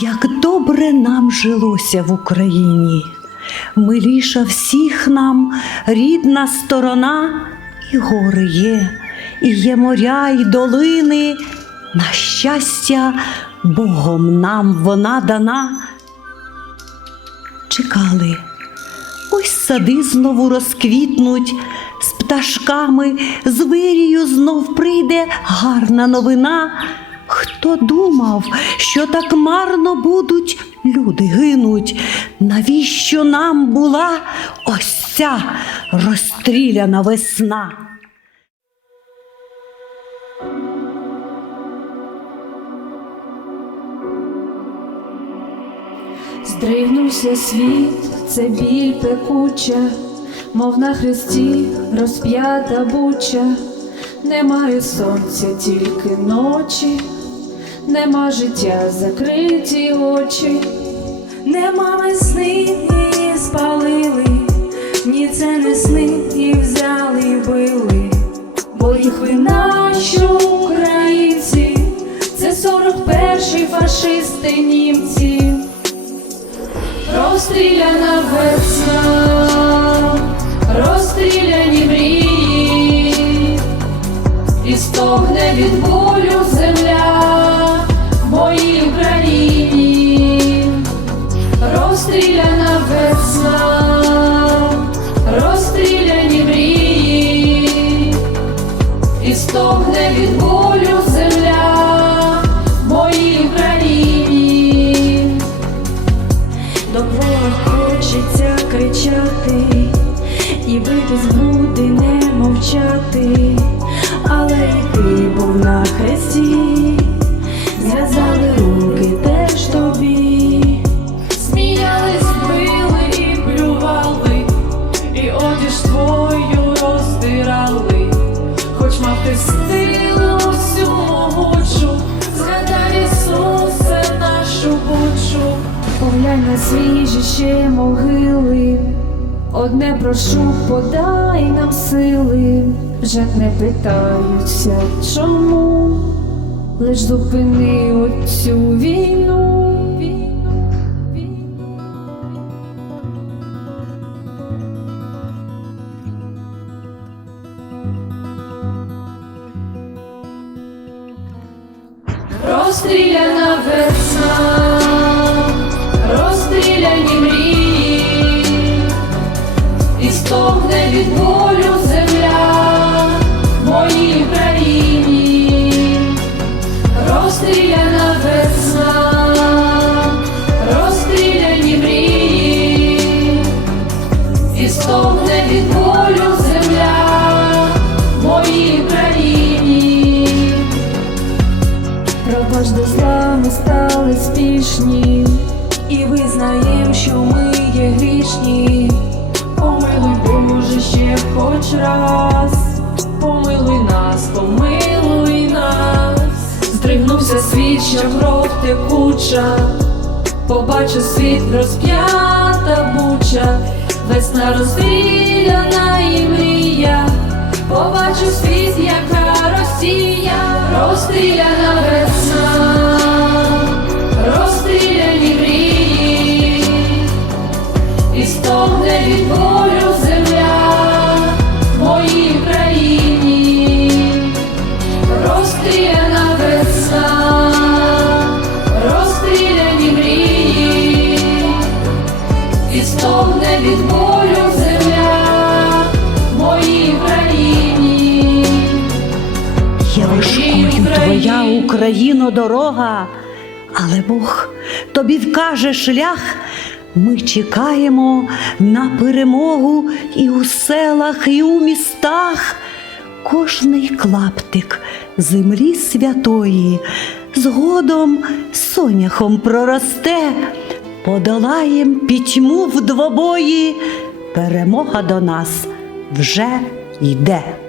Як добре нам жилося в Україні, миліша всіх нам рідна сторона, і гори є, і є моря, і долини. На щастя, Богом нам вона дана. Чекали, ось сади знову розквітнуть, з пташками, з вирію знов прийде гарна новина. Хто думав, що так марно будуть люди гинуть? Навіщо нам була ось ця розстріляна весна? Здригнувся світ, це біль пекуча, мов на хресті розп'ята буча, немає сонця, тільки ночі, нема життя, закриті очі, нема весни, її спалили, ні це не сни, і взяли і били, бо їх вина, що українці, це 41-й фашисти німці. Розстріляна весна, але ти був на хресті, зв'язали руки теж тобі, сміялись, били і плювали, і одіж твою роздирали, хоч мав ти силу всю могучу, згадай Ісусе нашу бучу. Поглянь на свіжі ще могили, одне прошу, подай нам сили, вже не питаються чому, лиш зупини оцю війну. Розстріляна весна, стогне від болю земля в моїй країні, розстріляна весна, розстріляні мрії, і стогне від болю земля в моїй країні. Пробач до зла ми стали спішні, і визнаєм, що ми є грішні. Хоч раз, помилуй нас, помилуй нас, здригнувся світ, що кров текуча, побачив світ розп'ята буча, весна розстріляна і мрія, побачив світ, яка Росія, розстріляна весна, стогне від болю земля в моїй країні. Є важкою твоя Україно дорога, але Бог тобі вкаже шлях. Ми чекаємо на перемогу і у селах, і у містах. Кожний клаптик землі святої згодом соняхом проросте, подолаєм пітьму в двобої, перемога до нас вже йде.